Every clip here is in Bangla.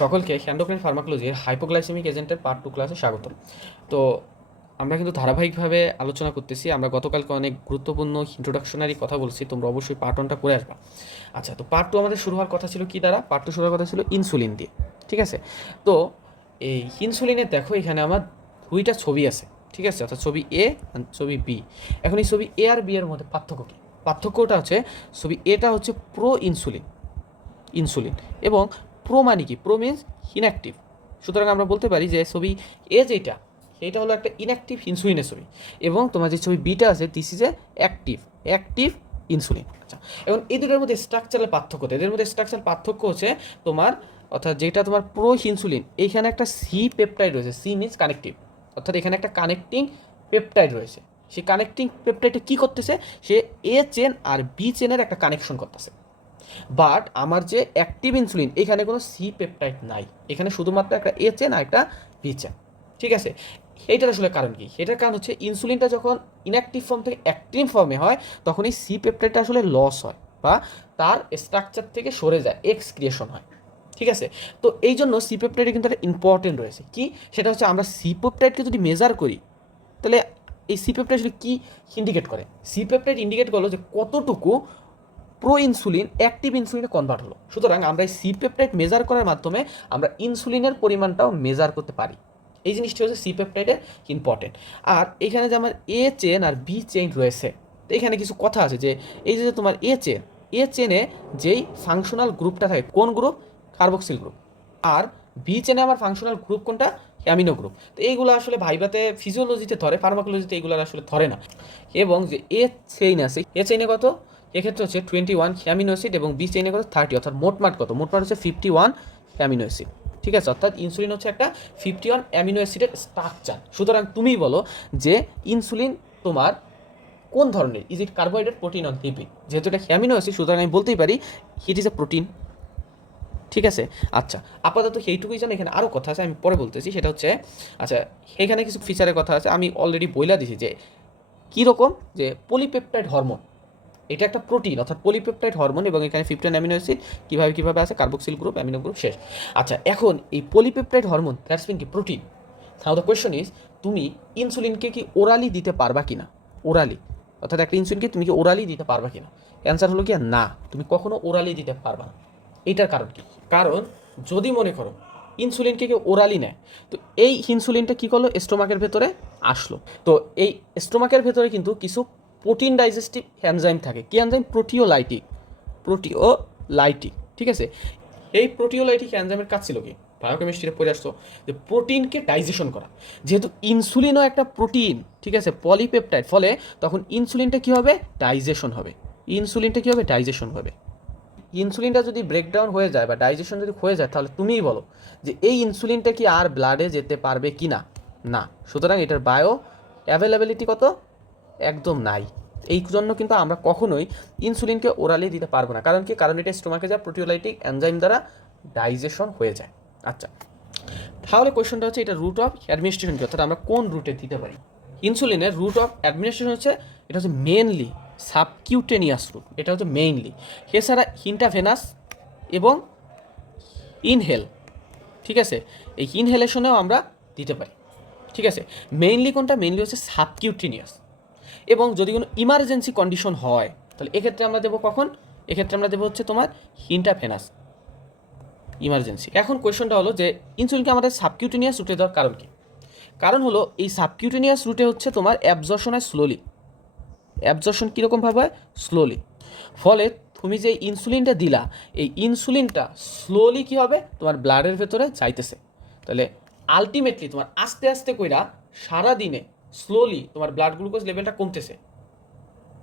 সকলকে হ্যান্ডোক্রাইন ফার্মাকোলজির হাইপোগ্লাইসেমিক এজেন্টের পার্ট টু ক্লাসে স্বাগত তো আমরা কিন্তু ধারাবাহিকভাবে আলোচনা করতেছি, আমরা গতকালকে অনেক গুরুত্বপূর্ণ ইন্ট্রোডাকশনারি কথা বলছি, তোমরা অবশ্যই পার্ট ওয়ানটা করে আসবা। আচ্ছা তো পার্ট টু আমাদের শুরু হওয়ার কথা ছিল কি দ্বারা? পার্ট টু শুরু হওয়ার কথা ছিল ইনসুলিন দিয়ে, ঠিক আছে? তো এই ইনসুলিনের দেখো, এখানে আমার দুইটা ছবি আছে, ঠিক আছে? অর্থাৎ ছবি এ ছবি বি এখন এই ছবি এ আর বি এর মধ্যে পার্থক্য কী? পার্থক্যটা হচ্ছে, ছবি এটা হচ্ছে প্রো ইনসুলিন ইনসুলিন এবং প্রো মানে কি? প্রো মিনস ইনঅ্যাক্টিভ সুতরাং আমরা বলতে পারি যে ছবি এ যেটা সেইটা হলো একটা ইনঅ্যাক্টিভ ইনসুলিনের ছবি। এবং তোমার যে ছবি বিটা আছে this is a active active insulin আচ্ছা এখন এই দুটোর মধ্যে স্ট্রাকচারাল পার্থক্য এদের মধ্যে স্ট্রাকচারাল পার্থক্য হচ্ছে তোমার, অর্থাৎ যেটা তোমার প্রো ইনসুলিন এইখানে একটা সি পেপটাইড রয়েছে। সি মিনস কানেক্টিভ অর্থাৎ এখানে একটা কানেক্টিং পেপটাইড রয়েছে। সেই কানেক্টিং পেপটাইডটা কী করতেছে? সে এ চেন আর বি চেনের একটা কানেকশন করতেছে। বাট আমার যে অ্যাক্টিভ ইনসুলিন, এখানে কোনো সি পেপটাইড নাই। এখানে শুধুমাত্র একটা এ চেন আর একটা বি চেন। ঠিক আছে? এইটার আসলে কারণ কি? এটার কারণ হচ্ছে ইনসুলিনটা যখন ইনঅ্যাক্টিভ ফর্ম থেকে অ্যাক্টিভ ফর্মে হয়, তখন এই সি পেপটাইডটা আসলে লস হয় বা তার স্ট্রাকচার থেকে সরে যায় এক্স ক্রিয়েশন হয়। ঠিক আছে? তো এই জন্য সি পেপটাইডে কিন্তু একটা ইম্পর্টেন্ট রয়েছে। কি? সেটা হচ্ছে আমরা সি পেপটাইডকে যদি মেজার করি, তাহলে এই সি পেপটাইড আসলে কী ইন্ডিকেট করে? সি পেপটাইড ইন্ডিকেট করল যে কতটুকু প্রো ইনসুলিন অ্যাক্টিভ ইনসুলিনে কনভার্ট হলো। সুতরাং আমরা এই সি পেপটাইড মেজার করার মাধ্যমে আমরা ইনসুলিনের পরিমাণটাও মেজার করতে পারি। এই জিনিসটি হচ্ছে সি পেপটাইডের ইম্পর্টেন্ট আর এখানে যে আমার এ চেন আর বি চেন রয়েছে, তো এখানে কিছু কথা আছে যে, এই যে তোমার এ চেন এ চেনে যেই ফাংশনাল গ্রুপটা থাকে, কোন গ্রুপ কার্বক্সিল গ্রুপ আর বি চেনে আমার ফাংশনাল গ্রুপ কোনটা? অ্যামিনো গ্রুপ তো এইগুলো আসলে ভাইবাতে ফিজিওলজিতে ধরে ফার্মাকোলজিতে এইগুলো আসলে ধরে না। এবং যে এ চেইন আছে এ চেইনে কত? এক্ষেত্রে হচ্ছে টোয়েন্টি ওয়ান অ্যামিনো অ্যাসিড এবং বি চেইনে কত? থার্টি অর্থাৎ মোটমাট কত? মোটমাট হচ্ছে ফিফটি ওয়ান অ্যামিনো অ্যাসিড ঠিক আছে? অর্থাৎ ইনসুলিন হচ্ছে একটা ফিফটি ওয়ান অ্যামিনো অ্যাসিডের স্ট্রাকচার সুতরাং তুমিই বলো যে ইনসুলিন তোমার কোন ধরনের? Is it carbohydrate protein on lipid যেহেতু এটা অ্যামিনো অ্যাসিড সুতরাং আমি বলতেই পারি ইট ইজ এ প্রোটিন ঠিক আছে? আচ্ছা আপাতত সেইটুকুই জানো। এখানে আরও কথা আছে, আমি পরে বলতেছি। সেটা হচ্ছে আচ্ছা এখানে কিছু ফিচারের কথা আছে। আমি অলরেডি বইলা দিছি যে, কীরকম? যে পলিপেপটাইড হরমোন এটা একটা প্রোটিন, অর্থাৎ পলিপেপটাইড হরমোন এবং এখানে ফিফটিন অ্যামিনো অ্যাসিড কীভাবে কীভাবে আছে? কার্বক্সিল গ্রুপ অ্যামিনো গ্রুপ শেষ। আচ্ছা এখন এই পলিপেপটাইড হরমোন দ্যাটস মিন কি? Protein now the question is তুমি ইনসুলিনকে কি ওরালি দিতে পারবা কি না ওরালি অর্থাৎ একটা ইনসুলিনকে তুমি কি ওরালি দিতে পারবা কি না অ্যান্সার হলো কি? না, তুমি কখনো ওরালি দিতে পারবা না। এইটার কারণ কি? কারণ যদি মনে করো ইনসুলিনকে কেউ ওরালি নেয়, তো এই ইনসুলিনটা কী করল? স্টোমাকের ভেতরে আসলো। তো এই স্টোমাকের ভেতরে কিন্তু কিছু প্রোটিন ডাইজেস্টিভ এনজাইম থাকে। কি এনজাইম? প্রোটিওলাইটিক। প্রোটিওলাইটিক, ঠিক আছে? এই প্রোটিওলাইটিক এনজাইমের কাজ ছিল কি? বায়োকেমিস্ট্রিতে পড়ে আসতো যে প্রোটিনকে ডাইজেশন করা। যেহেতু ইনসুলিনও একটা প্রোটিন, ঠিক আছে, পলিপেপটাইড, ফলে তখন ইনসুলিনটা কী হবে? ডাইজেশন হবে। ইনসুলিনটা কী হবে? ডাইজেশন হবে। ইনসুলিনটা যদি ব্রেকডাউন হয়ে যায় বা ডাইজেশন যদি হয়ে যায়, তাহলে তুমিই বলো যে এই ইনসুলিনটা কি আর ব্লাডে যেতে পারবে কি না না। সুতরাং এটার বায়ো অ্যাভেলেবিলিটি কত? একদম নাই। এই জন্য কিন্তু আমরা কখনোই ইনসুলিনকে ওরালি দিতে পারব না। কারণ কি? কারণ এটা স্টোমাকে যা প্রোটিওলাইটিক এনজাইম দ্বারা ডাইজেশন হয়ে যায়। আচ্ছা। তাহলে কোয়েশনটা হচ্ছে এটা রুট অফ অ্যাডমিনিস্ট্রেশন কি? অর্থাৎ আমরা কোন রুটে দিতে পারি? ইনসুলিনের রুট অফ অ্যাডমিনিস্ট্রেশন হচ্ছে, এটা হচ্ছে মেনলি সাবকিউটেনিয়াস রুট এটা হচ্ছে মেইনলি এছাড়া ইন্টাভেনাস এবং ইনহেল ঠিক আছে? এই ইনহেলেশনেও আমরা দিতে পারি। ঠিক আছে? মেইনলি কোনটা? মেইনলি হচ্ছে সাবকিউটেনিয়াস এবং যদি কোনো ইমার্জেন্সি কন্ডিশন হয়, তাহলে এক্ষেত্রে আমরা দেবো কখন? এক্ষেত্রে আমরা দেবো হচ্ছে তোমার ইন্টাফেনাস ইমার্জেন্সি এখন কোয়েশনটা হলো যে ইনসুলিনকে আমাদের সাবকিউটেনিয়াস রুটে দেওয়ার কারণ কি? কারণ হলো এই সাবকিউটেনিয়াস রুটে হচ্ছে তোমার অ্যাবজর্শন হয় স্লোলি অ্যাবজর্শন কীরকমভাবে হয়? স্লোলি ফলে তুমি যে ইনসুলিনটা দিলা, এই ইনসুলিনটা স্লোলি কী হবে? তোমার ব্লাডের ভেতরে যাইতেছে। তাহলে আলটিমেটলি তোমার আস্তে আস্তে কইরা সারা দিনে স্লোলি তোমার ব্লাড গ্লুকোজ লেভেলটা কমতেছে।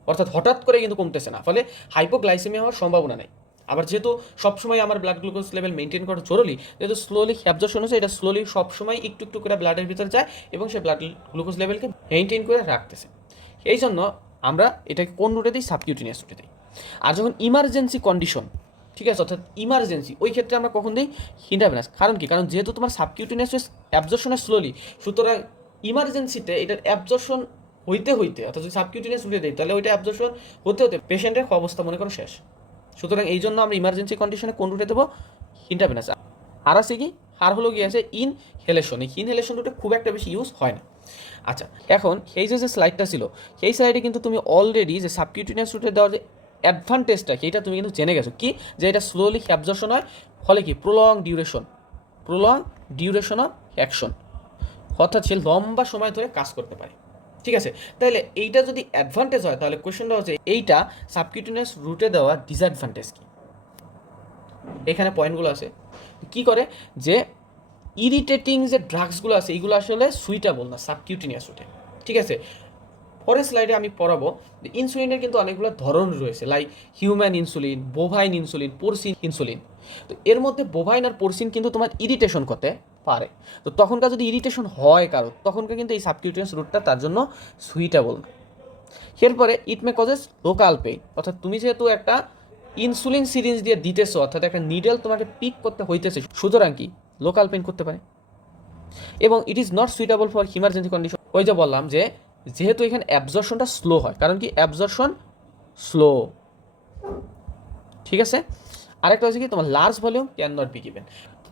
অর্থাৎ হঠাৎ করে কিন্তু কমতেছে না, ফলে হাইপোগ্লাইসেমিয়া হওয়ার সম্ভাবনা নেই। আবার যেহেতু সবসময় আমার ব্লাড গ্লুকোজ লেভেল মেনটেন করা জরুরি, যেহেতু স্লোলি অ্যাবজর্শন হচ্ছে, এটা স্লোলি সবসময় একটু একটু করে ব্লাডের ভিতরে যায় এবং সে ব্লাড গ্লুকোজ লেভেলকে মেনটেন করে রাখতেছে। এই জন্য আমরা এটাকে কোন রুটে দিই? সাবকিউটিনিয়াস রুটে দিই। আর যখন ইমার্জেন্সি কন্ডিশন ঠিক আছে, অর্থাৎ ইমার্জেন্সি ওই ক্ষেত্রে আমরা কখন দিই? হিন্ডাভেনাস কারণ কি? কারণ যেহেতু তোমার সাবকিউটিনিয়াস অ্যাবজর্শন স্লোলি সুতরাং ইমার্জেন্সিতে এটার অ্যাবজর্শন হইতে হইতে, অর্থাৎ যদি সাবকিউটিনিয়াস রুটে দিই তাহলে ওইটা অ্যাবজর্শন হতে হতে পেশেন্টের অবস্থা মনে করো শেষ। সুতরাং এই জন্য আমরা ইমার্জেন্সি কন্ডিশনে কোন রুটে দেবো? ইন্টারভেনাস আর আছে কি? আর হলো কি আছে ইনহেলেশন এই ইনহেলেশন রুটে খুব একটা বেশি ইউজ হয় না। আচ্ছা এখন এই যে যে স্লাইডটা ছিল, সেই স্লাইডে কিন্তু তুমি অলরেডি যে সাবকিউটিনিয়াস রুটে দেওয়ার যে অ্যাডভান্টেজটা এটা তুমি কিন্তু জেনে গেছো। কি? যে এটা স্লোলি অ্যাবজর্শন হয়, ফলে কি? Prolong duration prolong duration of action অর্থাৎ সে লম্বা সময় ধরে কাজ করতে পারে। ঠিক আছে? তাহলে এইটা যদি অ্যাডভান্টেজ হয়, তাহলে কোয়েশ্চনটা হচ্ছে এইটা সাবকিউটিনিয়াস রুটে দেওয়া ডিসঅ্যাডভান্টেজ কি? এখানে পয়েন্টগুলো আছে। কি করে? যে ইরিটেটিং যে ড্রাগসগুলো আছে, এইগুলো আসলে সুইটেবল না সাবকিউটিনিয়াস রুটে ঠিক আছে? পরের স্লাইডে আমি পড়াবো ইনসুলিনের কিন্তু অনেকগুলো ধরন রয়েছে like human insulin bovine insulin porcine insulin তো এর মধ্যে বোভাইন আর পোরসিন কিন্তু তোমার ইরিটেশন করতে পারে। তো তখনকার যদি ইরিটেশন হয় কারও তখনকার কিন্তু এই সাবকিউটিনিয়াস রুটটা তার জন্য সুইটেবল না। এরপরে it may causes local pain অর্থাৎ তুমি যেহেতু একটা ইনসুলিন সিরিঞ্জ দিয়ে দিতেছো, অর্থাৎ একটা নিডেল তোমাকে পিক করতে হইতেছে, সুতরাং কি? লোকাল পেইন করতে পারে। এবং it is not suitable for emergency condition ওই যে বললাম যে, যেহেতু এখানে অ্যাবজর্শনটা স্লো হয়, কারণ কি? অ্যাবজর্শন স্লো ঠিক আছে? আরেকটা হচ্ছে কি? তোমার large volume can not be given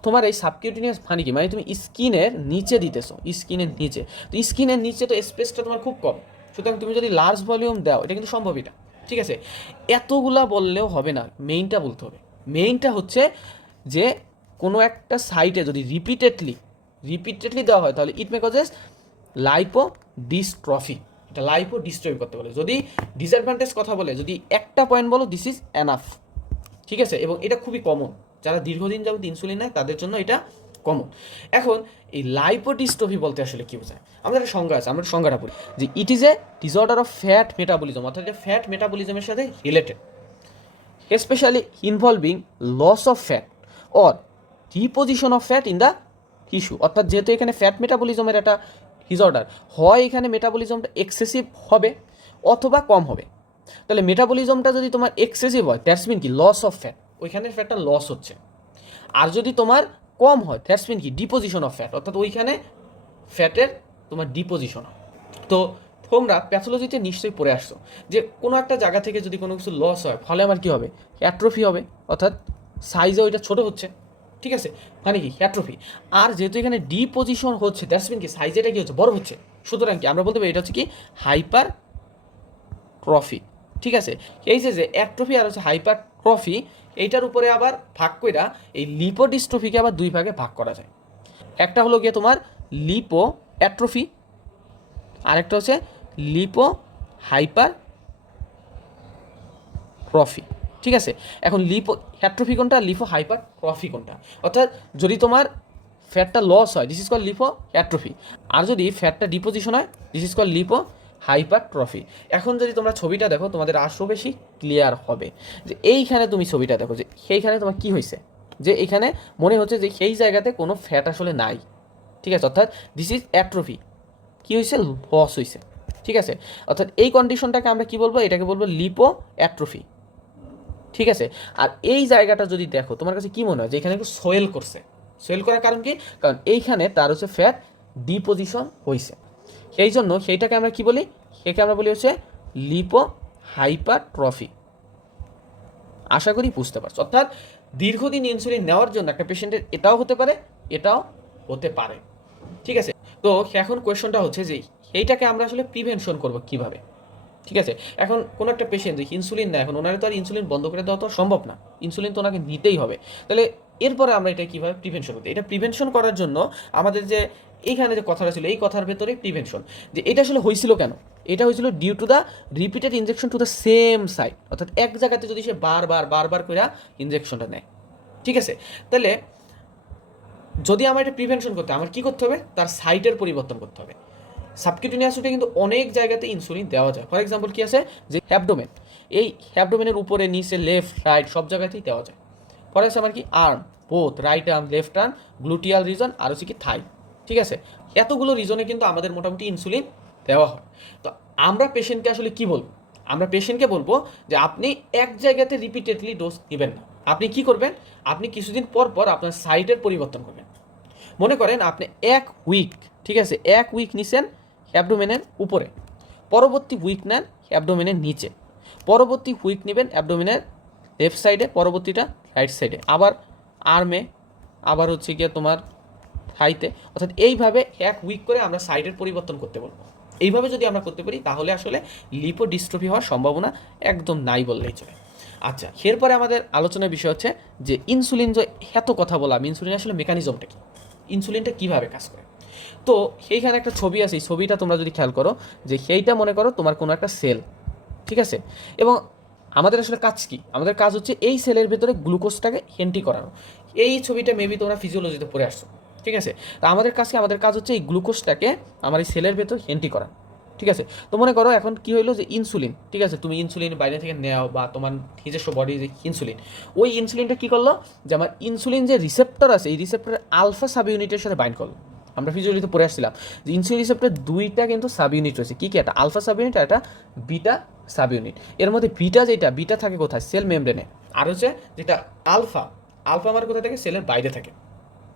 তোমার এই সাবকিউটিনিয়াস মানে কি মানে তুমি স্কিনের নিচে দিতেছো, স্কিনের নিচে। তো স্কিনের নিচে তো স্পেসটা তোমার খুব কম। সুতরাং তুমি যদি লার্জ ভলিউম দাও, এটা কিন্তু সম্ভব এটা ঠিক আছে? এতগুলা বললেও হবে না মেইনটা বলতে হবে। মেইনটা হচ্ছে যে কোনো একটা সাইটে যদি রিপিটেডলি রিপিটেডলি দেওয়া হয়, তাহলে it may causes lipodystrophy এটা লাইপো ডিস্ট্রফি করতে বলে। যদি ডিসঅ্যাডভান্টেজ কথা বলে, যদি একটা পয়েন্ট বলো দিস ইজ এনাফ ঠিক আছে? এবং এটা খুবই কমন যারা দীর্ঘদিন যাবত ইনসুলিন নেয়, তাদের জন্য এটা কমন এখন এই লাইপোডিস্ট্রফি বলতে আসলে কি বোঝায়? আমাদের একটা সংজ্ঞা আছে, আমরা সংজ্ঞাটা বলি যে it is a disorder of fat metabolism অর্থাৎ যে ফ্যাট মেটাবলিজমের সাথে related especially involving loss of fat or deposition of fat in the tissue অর্থাৎ যেহেতু এখানে ফ্যাট মেটাবলিজমের একটা ডিসঅর্ডার হয় এখানে মেটাবলিজমটা এক্সেসিভ হবে অথবা কম হবে। তাহলে মেটাবলিজমটা যদি তোমার এক্সেসিভ হয় দ্যাটস মিন কি? লস অফ ফ্যাট ওইখানে ফ্যাটটা লস হচ্ছে। আর যদি তোমার কম হয় দ্যাটস মিন কি? ডিপোজিশন অফ ফ্যাট অর্থাৎ ওইখানে ফ্যাটের তোমার ডিপোজিশন হয়। তো তোমরা প্যাথোলজিতে নিশ্চয়ই পড়ে আসছো যে কোনো একটা জায়গা থেকে যদি কোনো কিছু লস হয়, ফলে আমার কী হবে? অ্যাট্রফি হবে, অর্থাৎ সাইজে ওইটা ছোট হচ্ছে। ঠিক আছে? মানে কি? অ্যাট্রফি আর যেহেতু এখানে ডিপোজিশন হচ্ছে দ্যাটস মিন কি? সাইজ এটা কি হচ্ছে? বড় হচ্ছে। সুতরাং কি? আমরা বলতে পারি এটা হচ্ছে কি? হাইপার ট্রফি ঠিক আছে? এই যে যে অ্যাট্রফি আর হচ্ছে হাইপার ট্রফি এইটার উপরে আবার ভাগ কইরা এই লিপোডিস্ট্রফিকে আবার দুই ভাগে ভাগ করা যায়। একটা হলো গিয়ে তোমার লিপো অ্যাট্রফি আরেকটা হচ্ছে লিপো হাইপার ট্রফি ঠিক আছে? এখন লিপো হ্যাট্রফি কোনটা লিপো হাইপার ট্রফি কোনটা? অর্থাৎ যদি তোমার ফ্যাটটা লস হয় this is call lipoatrophy আর যদি ফ্যাটটা ডিপোজিশন হয় this is call lipohypertrophy এখন যদি তোমরা ছবিটা দেখো, তোমাদের আরও বেশি ক্লিয়ার হবে। যে এইখানে তুমি ছবিটা দেখো, যে সেইখানে তোমার কি হয়েছে যে এখানে মনে হচ্ছে যে সেই জায়গাতে কোনো ফ্যাট আসলে নাই। ঠিক আছে? অর্থাৎ দিস ইজ অ্যাট্রফি কি হয়েছে লস হয়েছে ঠিক আছে? অর্থাৎ এই কন্ডিশনটাকে আমরা কি বলব? এটাকে বলব লিপো অ্যাট্রফি ঠিক আছে? আর এই জায়গাটা যদি দেখো, তোমার কাছে কি মনে হয়? যে এখানে একটু সোয়েল করছে। সোয়েল করার কারণ কি? কারণ এইখানে তার হচ্ছে ফ্যাট ডিপোজিশন হয়েছে সেই জন্য সেইটাকে আমরা কি বলি? সেকে আমরা বলি হচ্ছে লিপো হাইপার ট্রফি আশা করি বুঝতে পারছ। অর্থাৎ দীর্ঘদিন ইনসুলিন নেওয়ার জন্য একটা পেশেন্টের এটাও হতে পারে, এটাও হতে পারে। ঠিক আছে? তো এখন কোয়েশনটা হচ্ছে যে এইটাকে আমরা আসলে প্রিভেনশন করব কীভাবে? ঠিক আছে? এখন কোনো একটা পেশেন্ট যে ইনসুলিন নেয়, এখন ওনারে তো আর ইনসুলিন বন্ধ করে দেওয়া তো সম্ভব না। ইনসুলিন তো ওনাকে নিতেই হবে। তাহলে এরপরে আমরা এটা কীভাবে প্রিভেনশন করতে? এটা প্রিভেনশন করার জন্য আমাদের যে এইখানে যে কথাটা ছিল, এই কথার ভেতরে প্রিভেনশন যে এটা আসলে হয়েছিল কেন? এটা হয়েছিল due to the repeated injection to the same site অর্থাৎ এক জায়গাতে যদি সে বারবার বারবার করে ইনজেকশনটা নেয়। ঠিক আছে? তাহলে যদি আমার এটা প্রিভেনশন করতে, আমার কি করতে হবে? তার সাইটের পরিবর্তন করতে হবে। সাবকিউটিনিয়াস রুটে কিন্তু অনেক জায়গাতে ইনসুলিন দেওয়া যায়। ফর এক্সাম্পল কি আছে? যে হ্যাবডোমেন এই হ্যাবডোমেনের উপরে, নিচে লেফট রাইট সব জায়গাতেই দেওয়া যায়। ফর এক্সাম্পল কি arm both right arm left arm gluteal region আর হচ্ছে কি থাই ঠিক আছে? এতগুলো রিজনে কিন্তু আমাদের মোটামুটি ইনসুলিন দেওয়া হয়। তো আমরা পেশেন্টকে আসলে কি বলব? আমরা পেশেন্টকে বলব যে আপনি এক জায়গাতে রিপিটেডলি ডোজ নেবেন না। আপনি কি করবেন? আপনি কিছুদিন পর পর আপনার সাইটের পরিবর্তন করবেন। মনে করেন আপনি এক উইক ঠিক আছে? এক উইক নিছেন অ্যাবডোমেনের উপরে। পরবর্তী উইক নেন অ্যাবডোমেনের নিচে। পরবর্তী উইক নেবেন অ্যাবডোমেনের লেফট সাইডে পরবর্তীটা রাইট সাইডে আবার আর্মে আবার হচ্ছে গিয়ে তোমার হাইতে অর্থাৎ এইভাবে এক উইক করে আমরা সাইডের পরিবর্তন করতে বলব। এইভাবে যদি আমরা করতে পারি, তাহলে আসলে লিপো লিপোডিস্ট্রফি হওয়ার সম্ভাবনা একদম নাই বললেই চলে। আচ্ছা এরপরে আমাদের আলোচনার বিষয় হচ্ছে যে ইনসুলিন যে এত কথা বললাম ইনসুলিন আসলে মেকানিজমটা কি? ইনসুলিনটা কীভাবে কাজ করে? তো সেইখানে একটা ছবি আছে, এই ছবিটা তোমরা যদি খেয়াল করো, যে সেইটা মনে করো তোমার কোনো একটা সেল ঠিক আছে? এবং আমাদের আসলে কাজ কি? আমাদের কাজ হচ্ছে এই সেলের ভেতরে গ্লুকোজটাকে হেন্টি করানো। এই ছবিটা মেবি তোমরা ফিজিওলজিতে পড়ে আসছো, ঠিক আছে? তা আমাদের কাছে আমাদের কাজ হচ্ছে এই গ্লুকোজটাকে আমার এই সেলের ভেতর হেন্টি করা, ঠিক আছে? তো মনে করো এখন কি হইল যে ইনসুলিন ঠিক আছে? তুমি ইনসুলিন বাইরে থেকে নেও বা তোমার নিজস্ব বডি যে ইনসুলিন ওই ইনসুলিনটা কী করল? যে আমার ইনসুলিন যে রিসেপ্টর আছে, এই রিসেপ্টরের আলফা সাব ইউনিটের সাথে বাইন্ড করল। আমরা ফিজিওলজিতে পড়ে আসছিলাম, যে ইনসুলিন রিসেপ্টর দুইটা কিন্তু সাব ইউনিট রয়েছে। কী কী একটা? আলফা সাব ইউনিট আর একটা বিটা সাব ইউনিট এর মধ্যে বিটা যেটা বিটা থাকে কোথায়? সেল মেমব্রেনে আর হচ্ছে যেটা আলফা আলফা আমার কোথায় থাকে? সেলের বাইরে থাকে।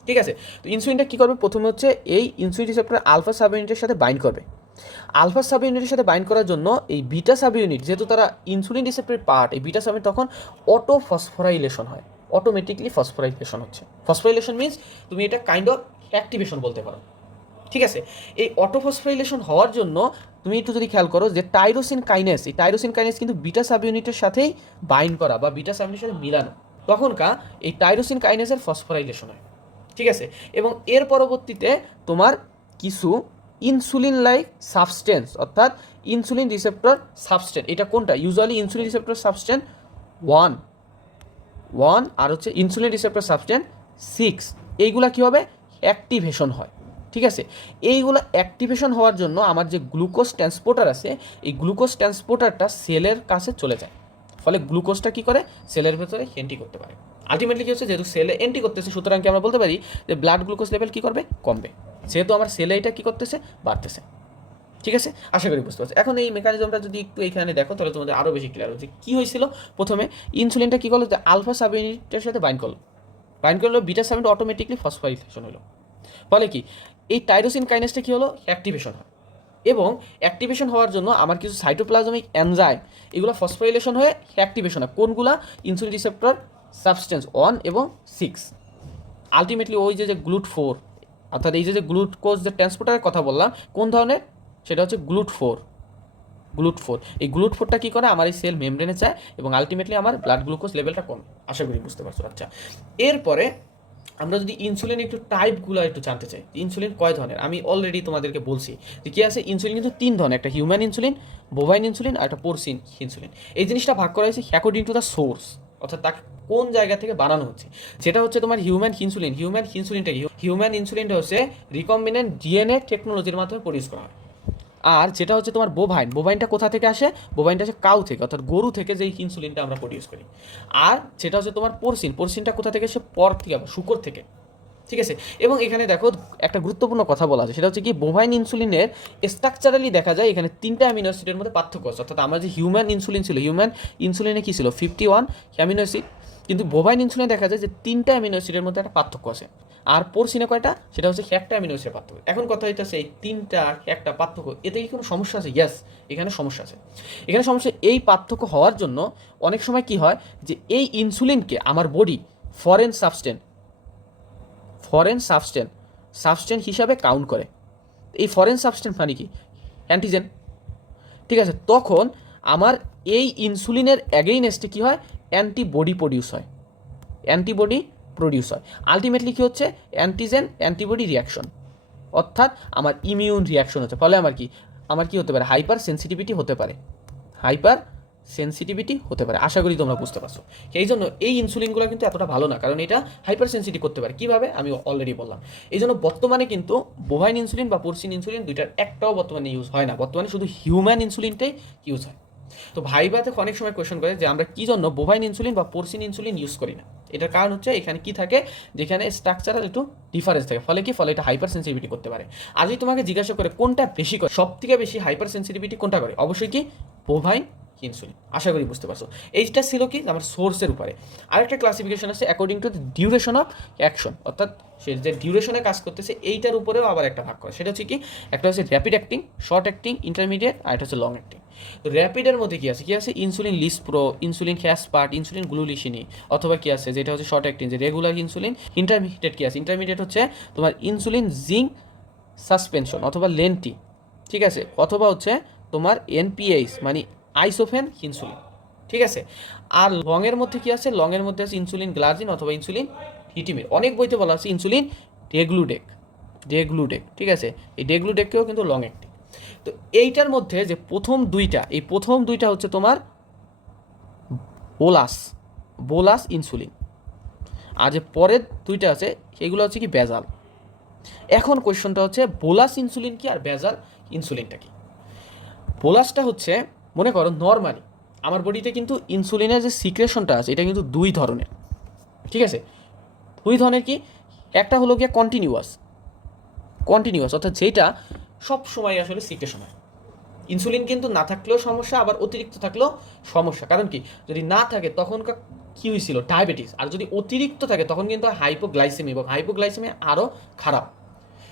ঠিক আছে? তো ইনসুলিনটা কী করবে? প্রথমে হচ্ছে এই ইনসুলিন রিসেপ্টর আলফা সাব ইউনিটের সাথে বাইন্ড করবে। আলফা সাব ইউনিটের সাথে বাইন্ড করার জন্য এই বিটা সাব ইউনিট যেহেতু তারা ইনসুলিন রিসেপ্টরের পার্ট এই বিটা সাব তখন অটো ফসফোরাইলেশন হয়। অটোমেটিকলি ফসফোরাইলেশন হচ্ছে। ফসফোরাইলেশন মিনস তুমি এটা কাইন্ড অফ অ্যাক্টিভেশন বলতে পারো। ঠিক আছে? এই অটোফসফোরাইলেশন হওয়ার জন্য তুমি একটু যদি খেয়াল করো যে টাইরোসিন কাইনেস এই টাইরোসিন কাইনেস কিন্তু বিটা সাব ইউনিটের সাথেই বাইন্ড করা বা বিটা সাব ইউনিটের সাথে মিলানো। তখনকার এই টাইরোসিন কাইনেসের ফসফোরাইলেশন হয়। ঠিক আছে? এবং এর পরবর্তীতে তোমার কিছু ইনসুলিন লাইক সাবস্টেন্স অর্থাৎ ইনসুলিন রিসেপ্টর সাবস্টেন্স এটা কোনটা? Usually insulin receptor substance one one আর হচ্ছে ইনসুলিন রিসেপ্টর সাবস্টেন্স সিক্স এইগুলা কী হবে? অ্যাক্টিভেশন হয়, ঠিক আছে? এইগুলো অ্যাক্টিভেশন হওয়ার জন্য আমার যে গ্লুকোজ ট্রান্সপোর্টার আছে, এই গ্লুকোজ ট্রান্সপোর্টারটা সেলের কাছে চলে যায়। ফলে গ্লুকোজটা কী করে? সেলের ভেতরে এন্ট্রি করতে পারে। আলটিমেটলি কী হচ্ছে? যেহেতু সেলে এন্ট্রি করতেছে, সুতরাং কি আমরা বলতে পারি যে ব্লাড গ্লুকোজ লেভেল কী করবে? কমবে। সেহেতু আমার সেলে এটা কী করতেছে? বাড়তেছে। ঠিক আছে? আশা করি বুঝতে পারছি। এখন এই মেকানিজমটা যদি একটু এখানে দেখো, তাহলে তোমাদের আরও বেশি ক্লিয়ার হচ্ছে কী হয়েছিল? প্রথমে ইনসুলিনটা কী করল? যে আলফা সাব ইউনিটের সাথে বাইন্ড করল। বাইন্ড করল বিটা সাব অটোমেটিকলি ফসফাইলেশন হলো। ফলে কি, এই টাইরোসিন কাইনেসটা কী হলো? অ্যাক্টিভেশন হয়। এবং অ্যাক্টিভেশন হওয়ার জন্য আমার কিছু সাইটোপ্লাজমিক এনজাইম এগুলো ফসফোরিলেশন হয়ে অ্যাক্টিভেশন হয়। কোনগুলা? ইনসুলিন রিসেপ্টর সাবস্টেন্স ওয়ান এবং সিক্স আলটিমেটলি ওই যে যে গ্লুট ফোর অর্থাৎ এই যে যে গ্লুকোজ যে ট্রান্সপোর্টারের কথা বললাম, কোন ধরনের? সেটা হচ্ছে গ্লুট ফোর গ্লুট ফোর এই গ্লুট ফোরটা কী করে? আমার এই সেল মেমব্রেনে চায় এবং আলটিমেটলি আমার ব্লাড গ্লুকোজ লেভেলটা কমে। আশা করি বুঝতে পারছ আচ্ছা এরপরে আমরা যদি ইনসুলিন একটু টাইপগুলো একটু জানতে চাই ইনসুলিন কয় ধরনের? আমি অলরেডি তোমাদেরকে বলছি যে কী আছে? ইনসুলিন কিন্তু তিন ধরনের, একটা হিউম্যান ইনসুলিন বোভাইন ইনসুলিন আর একটা পোরসিন ইনসুলিন এই জিনিসটা ভাগ করা হয়েছে অ্যাকর্ডিং টু দ্য সোর্স অর্থাৎ তাকে কোন জায়গা থেকে বানানো হচ্ছে। যেটা হচ্ছে তোমার হিউম্যান ইনসুলিন হিউম্যান ইনসুলিনটা হিউম্যান ইনসুলিনটা হচ্ছে রিকম্বিনেন্ট ডিএনএ টেকনোলজির মাধ্যমে প্রডিউস করা হয়। আর যেটা হচ্ছে তোমার বোভাইন, বোভাইনটা কোথা থেকে আসে? বোভাইনটা আসে কাউ থেকে, অর্থাৎ গরু থেকে যে ইনসুলিনটা আমরা প্রডিউস করি। আর যেটা হচ্ছে তোমার পোরসিন পোরসিনটা কোথা থেকে সে পর থেকে শুকর থেকে। ঠিক আছে? এবং এখানে দেখো একটা গুরুত্বপূর্ণ কথা বলা আছে, সেটা হচ্ছে কি বোভাইন ইনসুলিনের স্ট্রাকচারালি দেখা যায় এখানে তিনটা অ্যামিনো অ্যাসিডের মধ্যে পার্থক্য আছে। অর্থাৎ আমরা যে হিউম্যান ইনসুলিন ছিল হিউম্যান ইনসুলিনে কী ছিল? ফিফটি ওয়ান অ্যামিনো অ্যাসিড কিন্তু বোভাইন ইনসুলিনে দেখা যায় যে তিনটা অ্যামিনো অ্যাসিডের মধ্যে একটা পার্থক্য আছে। আর পোরসিনে কয়টা? সেটা হচ্ছে একটা অ্যামিনো অ্যাসিডের পার্থক্য। এখন কথা হইতেছে এই তিনটা, একটা পার্থক্য। এতে কি কোনো সমস্যা আছে? ইয়াস এখানে সমস্যা আছে। এখানে সমস্যা, এই পার্থক্য হওয়ার জন্য অনেক সময় কি হয় যে এই ইনসুলিনকে আমার body foreign substance foreign substance substance হিসাবে কাউন্ট করে। এই ফরেন সাবস্টেন্ট মানে কি? অ্যান্টিজেন ঠিক আছে, তখন আমার এই ইনসুলিনের অ্যাগেইনেস্টে কী হয়? অ্যান্টিবডি প্রডিউস হয়। অ্যান্টিবডি প্রডিউস হয়। আলটিমেটলি কী হচ্ছে? অ্যান্টিজেন অ্যান্টিবডি রিয়াকশন অর্থাৎ আমার ইমিউন রিয়াকশন হচ্ছে। ফলে আমার কি? আমার কি হতে পারে? হাইপার সেন্সিটিভিটি হতে পারে। হাইপার সেন্সিটিভিটি হতে পারে। আশা করি তোমরা বুঝতে পারছ। এই জন্য এই ইনসুলিনগুলো কিন্তু এতটা ভালো না। কারণ এটা হাইপার সেন্সিটিভ করতে পারে। কীভাবে? আমি অলরেডি বললাম। এই জন্য বর্তমানে কিন্তু বোভাইন ইনসুলিন বা পোরসিন ইনসুলিন দুইটার একটাও বর্তমানে ইউজ হয় না। বর্তমানে শুধু হিউম্যান ইনসুলিনটাই ইউজ হয়। তো ভাইবাতে অনেক সময় কোয়েশন করে যে আমরা কী জন্য বোভাইন ইনসুলিন বা পোরসিন ইনসুলিন ইউজ করি না? এটার কারণ হচ্ছে এখানে কি থাকে? যেখানে স্ট্রাকচারাল একটু ডিফারেন্স থাকে। ফলে কি? ফলে এটা হাইপার সেন্সিটিভিটি করতে পারে। আজই তোমাকে জিজ্ঞাসা করে কোনটা বেশি করে সব থেকে বেশি হাইপার সেন্সিটিভিটি কোনটা করে? অবশ্যই কি? Bovine insulin. আশা করি বুঝতে পারছ। এইটা ছিল কি? আমার সোর্সের উপরে। আরেকটা ক্লাসিফিকেশন আছে according to the duration of action অর্থাৎ সে যে ডিউরেশনে কাজ করতেছে, এইটার উপরেও আবার একটা ভাগ করে। সেটা হচ্ছে কি? একটা হচ্ছে rapid acting short acting intermediate আর একটা হচ্ছে লং অ্যাক্টিং তো র্যাপিডের মধ্যে কী আছে? কী আছে? Insulin lispro insulin aspart insulin glulisine অথবা কী আছে? যেটা হচ্ছে শর্ট অ্যাক্টিং যে রেগুলার ইনসুলিন ইন্টারমিডিয়েট কি আছে? ইন্টারমিডিয়েট হচ্ছে তোমার ইনসুলিন জিঙ্ক সাসপেনশন অথবা লেন্টি ঠিক আছে? অথবা হচ্ছে তোমার এনপিএইচ মানে আইসোফেন, ইনসুলিন। ঠিক আছে? আর লংয়ের মধ্যে কি আছে? লংয়ের মধ্যে আছে ইনসুলিন গ্লাজিন অথবা ইনসুলিন হিটিমির। অনেক বইতে বলা আছে ইনসুলিন ডেগ্লুডেক ডেগ্লুডেক, ঠিক আছে? এই ডেগ্লুডেককেও কিন্তু লং একটি তো এইটার মধ্যে যে প্রথম দুইটা, এই প্রথম দুইটা হচ্ছে তোমার বোলাস বোলাস ইনসুলিন। আর যে পরের দুইটা আছে সেগুলো হচ্ছে কি বেজাল। এখন কোয়েশ্চনটা হচ্ছে, বোলাস ইনসুলিন কি আর বেজাল ইনসুলিনটা কি? বোলাসটা হচ্ছে মনে করো নর্মালি আমার বডিতে কিন্তু ইনসুলিনের যে সিক্রেশনটা আছে, এটা কিন্তু দুই ধরনের। ঠিক আছে? দুই ধরনের কি? একটা হলো গিয়ে কন্টিনিউয়াস কন্টিনিউয়াস অর্থাৎ যেটা সব সময় আসলে সিক্রেশন হয়। ইনসুলিন কিন্তু না থাকলেও সমস্যা, আবার অতিরিক্ত থাকলেও সমস্যা। কারণ কি? যদি না থাকে, তখনকার কী হয়েছিল? ডায়াবেটিস আর যদি অতিরিক্ত থাকে, তখন কিন্তু হাইপোগ্লাইসেমি এবং হাইপোগ্লাইসেমি আরও খারাপ।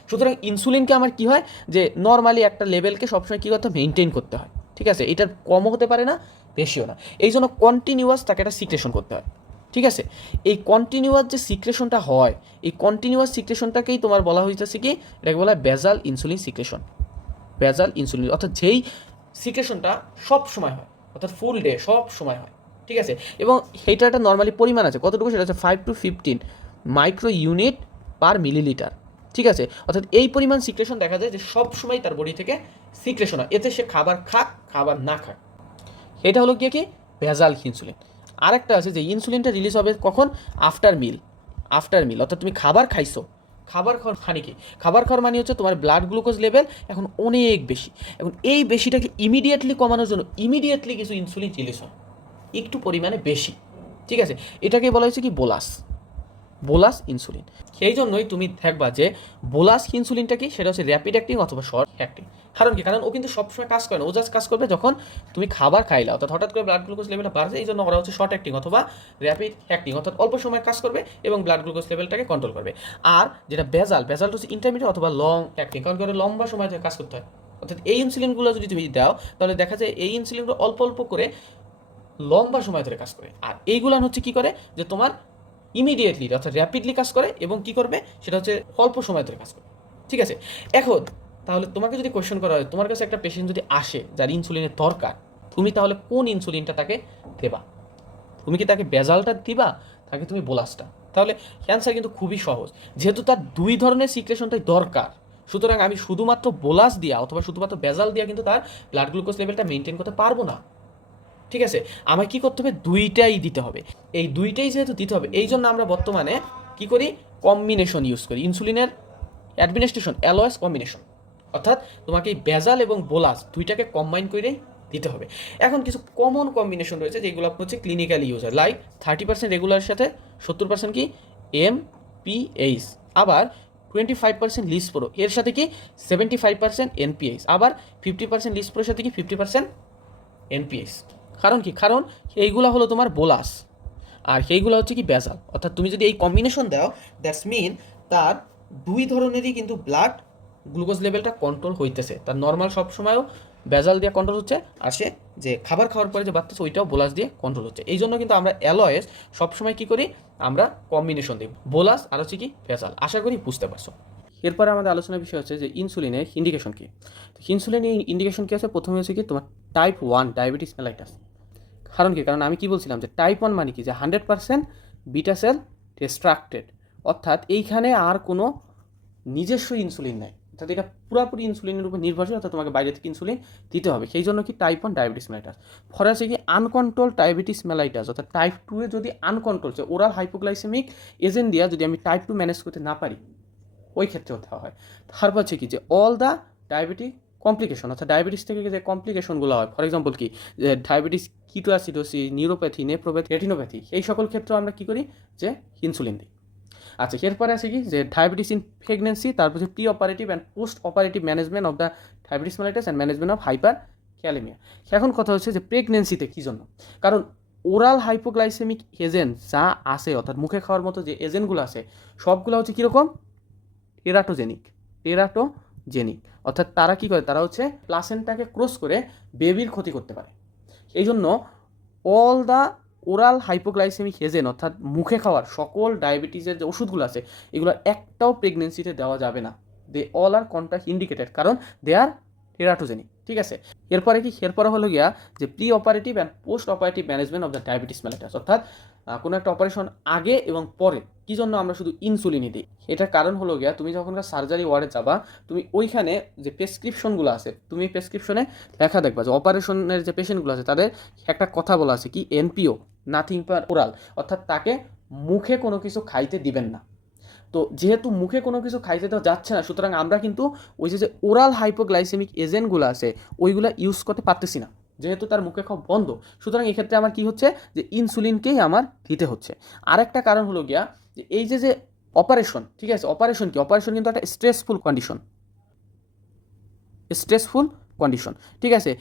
সুতরাং ইনসুলিনকে আমার কি হয়? যে নর্মালি একটা লেভেলকে সবসময় কী করতে মেনটেন করতে হয়। ঠিক আছে? এটার কমও হতে পারে না, বেশিও না। এই জন্য কন্টিনিউয়াস তাকে একটা সিক্রেশন করতে হয়। ঠিক আছে? এই কন্টিনিউয়াস যে সিক্রেশনটা হয়, এই কন্টিনিউয়াস সিক্রেশনটাকেই তোমার বলা হইতেছে কি? এটাকে বলা হয় বেজাল ইনসুলিন সিক্রেশন বেজাল ইনসুলিন অর্থাৎ যেই সিক্রেশনটা সব সময় হয়, অর্থাৎ ফুল ডে সব সময় হয়। ঠিক আছে? এবং সেইটা একটা নর্মালি পরিমাণ আছে। কতটুকু? সেটা হচ্ছে five to fifteen micro unit per millilitre ঠিক আছে? অর্থাৎ এই পরিমাণ সিক্রেশন দেখা যায় যে সব সময় তার বডি থেকে সিক্রেশন হয়। এতে সে খাবার খাক, খাবার না খাক। এটা হলো গিয়ে কি? ভেজাল ইনসুলিন আরেকটা আছে যে ইনসুলিনটা রিলিজ হবে কখন? আফটার মিল আফটার মিল অর্থাৎ তুমি খাবার খাইছো। খাবার খাওয়ার মানে কি? খাবার খাওয়ার মানে হচ্ছে তোমার ব্লাড গ্লুকোজ লেভেল এখন অনেক বেশি। এখন এই বেশিটাকে ইমিডিয়েটলি কমানোর জন্য ইমিডিয়েটলি কিছু ইনসুলিন রিলিজ হয়। একটু পরিমাণে বেশি। ঠিক আছে? এটাকে বলা হয়েছে কি? Bolus bolus insulin. সেই জন্যই তুমি দেখবা যে বোলাস ইনসুলিনটা কি? সেটা হচ্ছে র্যাপিড অ্যাক্টিং অথবা শর্ট অ্যাক্টিং কারণ কি? কারণ ও কিন্তু সবসময় কাজ করে না। ও জাস্ট কাজ করবে যখন তুমি খাবার খাইলা অর্থাৎ হঠাৎ করে ব্লাড গ্লুকোজ লেভেলটা বাড়ছে, এই জন্য ওরা হচ্ছে শর্ট অ্যাক্টিং অথবা র্যাপিড অ্যাক্টিং অর্থাৎ অল্প সময় কাজ করবে এবং ব্লাড গ্লুকোজ লেভেলটাকে কন্ট্রোল করবে। আর যেটা বেজাল বেজালটা হচ্ছে ইন্টারমিডিয়েট অথবা লং অ্যাক্টিং কারণ কি? লম্বা সময় কাজ করতে হয়। অর্থাৎ এই ইনসুলিনগুলো যদি তুমি দাও, তাহলে দেখা যায় এই ইনসুলিনগুলো অল্প অল্প করে লম্বা সময় ধরে কাজ করে। আর এইগুলান হচ্ছে কি করে? যে তোমার ইমিডিয়েটলি অর্থাৎ র্যাপিডলি কাজ করে এবং কি করবে? সেটা হচ্ছে অল্প সময় ধরে কাজ করবে। ঠিক আছে? এখন, তাহলে তোমাকে যদি কোয়েশ্চেন করা হয়, তোমার কাছে একটা পেশেন্ট যদি আসে, যার ইনসুলিনের দরকার, তুমি তাহলে কোন ইনসুলিনটা তাকে দেবা? তুমি কি তাকে বেজালটা দিবা? তাকে তুমি বোলাসটা? তাহলে ক্যান্সার কিন্তু খুবই সহজ। যেহেতু তার দুই ধরনের সিক্রেশনটাই দরকার, সুতরাং আমি শুধুমাত্র বোলাস দিয়া অথবা শুধুমাত্র বেজাল দিয়া কিন্তু তার ব্লাড গ্লুকোজ লেভেলটা মেনটেন করতে পারব না। ঠিক আছে? আমায় কি করতে হবে? দুইটাই দিতে হবে। এই দুইটাই যেহেতু দিতে হবে এই জন্য আমরা বর্তমানে কি করি? কম্বিনেশন ইউজ করি। ইনসুলিনের অ্যাডমিনিস্ট্রেশন অ্যালোয়াস কম্বিনেশন অর্থাৎ তোমাকে এই বেজাল এবং বোলাস দুইটাকে কম্বাইন করে দিতে হবে। এখন কিছু কমন কম্বিনেশন রয়েছে, যেগুলো হচ্ছে ক্লিনিক্যালি ইউজ হয়। লাইক থার্টি পার্সেন্ট রেগুলারের সাথে, সত্তর পার্সেন্ট কি? এম পি এইচ আবার twenty five percent lispro এর সাথে কি? সেভেন্টি ফাইভ পার্সেন্ট এনপিএইচ আবার ফিফটি পার্সেন্ট লিস প্রোর সাথে কি? ফিফটি পার্সেন্ট এনপিএস কারণ কি? কারণ এইগুলো হলো তোমার বোলাস। আর সেইগুলো হচ্ছে কি বেজাল। অর্থাৎ তুমি যদি এই কম্বিনেশন দাও দ্যাটস মিন তার দুই ধরনেরই কিন্তু ব্লাড গ্লুকোজ লেভেলটা কন্ট্রোল হইতেছে। তার নর্মাল সবসময়ও বেজাল দিয়ে কন্ট্রোল হচ্ছে, আর সে যে খাবার খাওয়ার পরে যে বাড়তেছে, ওইটাও বোলাস দিয়ে কন্ট্রোল হচ্ছে। এই জন্য কিন্তু আমরা অ্যালয়েস সবসময় কি করি? আমরা কম্বিনেশন দিই। বোলাস আর হচ্ছে কি বেজাল। আশা করি বুঝতে পারছ। এরপরে আমাদের আলোচনার বিষয় হচ্ছে যে ইনসুলিনের ইন্ডিকেশন কী? তো ইনসুলিনের ইন্ডিকেশন কী আছে? প্রথমে হচ্ছে কি তোমার টাইপ ওয়ান ডায়াবেটিস মেলাইটাস কারণ কি? কারণ আমি কি বলছিলাম যে টাইপ ওয়ান মানে কি? যে hundred percent beta cell destructed অর্থাৎ এইখানে আর কোনো নিজস্ব ইনসুলিন নাই। অর্থাৎ এটা পুরোপুরি ইনসুলিনের উপর নির্ভরশীল, অর্থাৎ তোমাকে বাইরে থেকে ইনসুলিন দিতে হবে। সেই জন্য কি টাইপ ওয়ান ডায়াবেটিস মেলাইটাস ফলে আছে কি? আনকন্ট্রোল ডায়াবেটিস মেলাইটাস অর্থাৎ টাইপ টুয়ে যদি আনকন্ট্রোল ওরাল হাইপোগ্লাইসেমিক এজেন্ট দিয়া যদি আমি টাইপ টু ম্যানেজ করতে না পারি ওই ক্ষেত্রেও দেওয়া হয়। তারপর হচ্ছে কি যে অল দ্য ডায়াবেটিক কমপ্লিকেশন অর্থাৎ ডায়াবেটিস থেকে যে কমপ্লিকেশনগুলো হয় ফর এক্সাম্পল কি, যে diabetes ketoacidosis neuropathy nephropathy retinopathy এই সকল ক্ষেত্রে আমরা কি করি? যে ইনসুলিন দিই। আচ্ছা এরপরে আছে কি? যে ডায়াবেটিস ইন প্রেগনেন্সি তারপর হচ্ছে preoperative and postoperative management of the diabetes mellitus and management of hyperkalaemia এখন কথা হচ্ছে যে প্রেগনেন্সিতে কী জন্য? কারণ ওরাল হাইপোগ্লাইসেমিক এজেন্ট যা আছে, অর্থাৎ মুখে খাওয়ার মতো যে এজেন্টগুলো আছে, সবগুলো হচ্ছে কীরকম? Teratogenic teratogenic. অর্থাৎ তারা কি করে? তারা হচ্ছে প্লাসেন্টাকে ক্রস করে বেবির ক্ষতি করতে পারে। এই জন্য all the oral hypoglycaemic agent অর্থাৎ মুখে খাওয়ার সকল ডায়াবেটিসের যে ওষুধগুলো আছে, এগুলো একটাও প্রেগনেন্সিতে দেওয়া যাবে না। They all are contraindicated কারণ দে আর টেরাটোজেনিক, ঠিক আছে? এরপরে কি? এরপরে হলো গিয়া যে preoperative and postoperative management of the diabetes mellitus অর্থাৎ কোনো একটা অপারেশন আগে এবং পরে। কি জন্য আমরা শুধু ইনসুলিনই দিই? এটার কারণ হলো গিয়া, তুমি যখনকার সার্জারি ওয়ার্ডে যাবা, তুমি ওইখানে যে প্রেসক্রিপশনগুলো আছে, তুমি প্রেসক্রিপশনে লেখা দেখবা যে অপারেশনের যে পেশেন্টগুলো আছে, তাদের একটা কথা বলা আছে কি এনপিও নাথিং পার ওরাল অর্থাৎ তাকে মুখে কোনো কিছু খাইতে দিবেন না। তো যেহেতু মুখে কোনো কিছু খাইতে দেওয়া যাচ্ছে না, সুতরাং আমরা কিন্তু ওই যে যে ওরাল হাইপোগ্লাইসেমিক এজেন্টগুলো আছে, ওইগুলো ইউজ করতে পারতেছি না। যেহেতু তার মুখে খাওয়া বন্ধ, সুতরাং এক্ষেত্রে আমার কি হচ্ছে? যে ইনসুলিনকেই আমার দিতে হচ্ছে। আরেকটা কারণ হলো গিয়া যে এই যে যে অপারেশন ঠিক আছে? অপারেশন কি? অপারেশন কিন্তু একটা স্ট্রেসফুল কন্ডিশন স্ট্রেসফুল কন্ডিশন ঠিক আছে?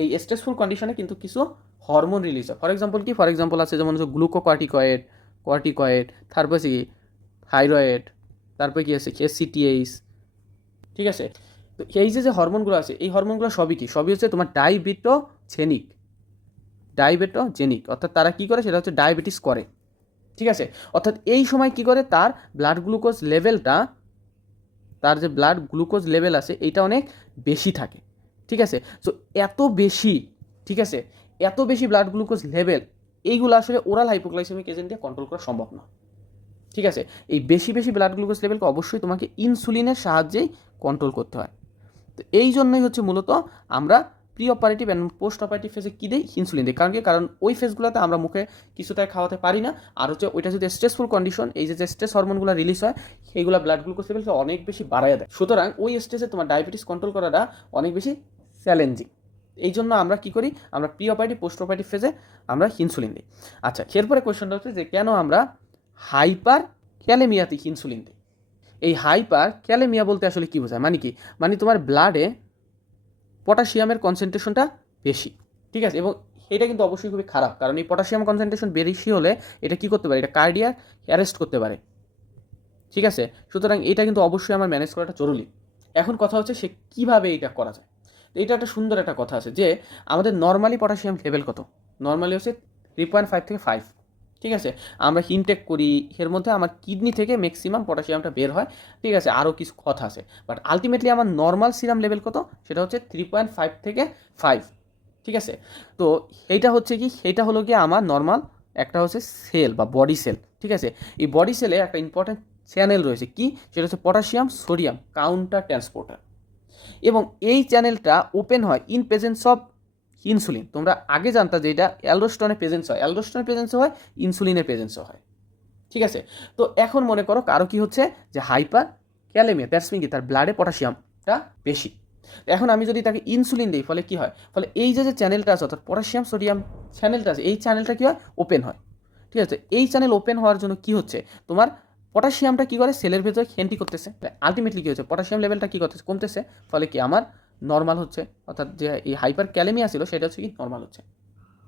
এই স্ট্রেসফুল কন্ডিশনে কিন্তু কিছু হরমোন রিলিজ হয়। ফর এক্সাম্পল কি? ফর এক্সাম্পল আছে যেমন হচ্ছে গ্লুকোকর্টিকয়েড কর্টিকয়েড তারপর কি? থাইরয়েড তারপরে কি আছে? এসিটিএইস ঠিক আছে? তো এই যে যে হরমোনগুলো আছে, এই হরমোনগুলো সবই কি? সবই হচ্ছে তোমার ডায়াবেটোজেনিক ডায়াবেটোজেনিক অর্থাৎ তারা কি করে? সেটা হচ্ছে ডায়াবেটিস করে। ঠিক আছে? অর্থাৎ এই সময় কি করে? তার ব্লাড গ্লুকোজ লেভেলটা তার যে ব্লাড গ্লুকোজ লেভেল আছে, এটা অনেক বেশি থাকে। ঠিক আছে? সো এত বেশি, ঠিক আছে? এত বেশি ব্লাড গ্লুকোজ লেভেল এইগুলো আসলে ওরাল হাইপোগ্লাইসেমিক এজেন্ট দিয়ে কন্ট্রোল করা সম্ভব না ঠিক আছে? এই বেশি বেশি ব্লাড গ্লুকোজ লেভেলকে অবশ্যই তোমাকে ইনসুলিনের সাহায্যেই কন্ট্রোল করতে হয়। তো এই জন্যই হচ্ছে মূলত আমরা preoperative and postoperative ফেজে কী দিই? ইনসুলিন দিই। কারণ কি? কারণ ওই ফেজগুলোতে আমরা মুখে কিছুটাই খাওয়াতে পারি না। আর হচ্ছে ওইটা যদি স্ট্রেসফুল কন্ডিশন এই যে যে স্ট্রেস হরমোনগুলো রিলিজ হয়, সেইগুলো ব্লাড গ্লুকোজ লেভেলকে অনেক বেশি বাড়ায় দেয়। সুতরাং ওই স্টেজে তোমার ডায়াবেটিস কন্ট্রোল করাটা অনেক বেশি চ্যালেঞ্জিং এই জন্য আমরা কি করি? আমরা প্রি অপারেটিভ পোস্ট অপারেটিভ ফেজে আমরা ইনসুলিন দিই। আচ্ছা এরপরে কোয়েশ্চনটা হচ্ছে যে কেন আমরা হাইপার ক্যালেমিয়াতে ইনসুলিন দিই? এই হাইপার ক্যালেমিয়া বলতে আসলে কী বোঝায়? মানে কি? মানে তোমার ব্লাডে পটাশিয়ামের কনসেন্ট্রেশনটা বেশি। ঠিক আছে? এবং এটা কিন্তু অবশ্যই খুবই খারাপ। কারণ এই পটাশিয়াম কনসেন্ট্রেশন বেশি হলে এটা কি করতে পারে? এটা কার্ডিয়াক অ্যারেস্ট করতে পারে। ঠিক আছে? সুতরাং এটা কিন্তু অবশ্যই আমার ম্যানেজ করাটা জরুরি। এখন কথা হচ্ছে সে কীভাবে এটা করা যায়? এটা একটা সুন্দর একটা কথা আছে যে, আমাদের নর্মালি পটাশিয়াম লেভেল কত? নর্মালি হচ্ছে থ্রি পয়েন্ট ফাইভ থেকে ফাইভ ঠিক আছে? আমরা ইনটেক করি, এর মধ্যে আমার কিডনি থেকে ম্যাক্সিমাম পটাশিয়ামটা বের হয়, ঠিক আছে? আরও কিছু কথা আছে। বাট আলটিমেটলি আমার নর্মাল সিরাম লেভেল কত? সেটা হচ্ছে থ্রি পয়েন্ট ফাইভ থেকে ফাইভ ঠিক আছে? তো এইটা হচ্ছে কি? এইটা হলো কি আমার নর্মাল একটা হচ্ছে সেল বা বডি সেল ঠিক আছে? এই বডি সেলে একটা ইম্পর্ট্যান্ট চ্যানেল রয়েছে। কি? সেটা হচ্ছে পটাশিয়াম সোডিয়াম কাউন্টার ট্রান্সপোর্টার এবং এই চ্যানেলটা ওপেন হয় ইন প্রেজেন্স অফ ইনসুলিন। তোমরা আগে জানতা যে এটা অ্যালডোস্টনের প্রেজেন্স হয়। অ্যালডোস্টনের প্রেজেন্সও হয়, ইনসুলিনের প্রেজেন্সও হয়। ঠিক আছে? তো এখন মনে করো কারও কি হচ্ছে যে হাইপার ক্যালেমিয়া দ্যাটস মিন কি? তার ব্লাডে পটাশিয়ামটা বেশি। এখন আমি যদি তাকে ইনসুলিন দিই, ফলে কি হয়? ফলে এই যে যে চ্যানেলটা আছে, অর্থাৎ পটাশিয়াম সোডিয়াম চ্যানেলটা আছে, এই চ্যানেলটা কি হয়? ওপেন হয়। ঠিক আছে? এই চ্যানেল ওপেন হওয়ার জন্য কি হচ্ছে? তোমার পটাশিয়ামটা কি করে? সেলের ভেতরে খেন্টি করতেছে। আলটিমেটলি কি হচ্ছে? পটাশিয়াম লেভেলটা কি করতেছে? কমতেছে। ফলে কি? আমার নর্মাল হচ্ছে, অর্থাৎ যে এই হাইপার ক্যালেমিয়া ছিল, সেটা হচ্ছে কি নর্মাল হচ্ছে।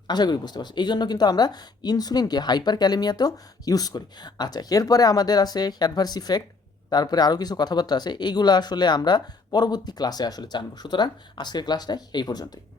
আশা করি বুঝতে পারছি। এই জন্য কিন্তু আমরা ইনসুলিনকে হাইপার ক্যালেমিয়াতেও ইউজ করি। আচ্ছা এরপরে আমাদের আছে অ্যাডভার্স ইফেক্ট তারপরে আরও কিছু কথাবার্তা আছে। এইগুলো আসলে আমরা পরবর্তী ক্লাসে আসলে জানব। সুতরাং আজকের ক্লাসটা এই পর্যন্তই।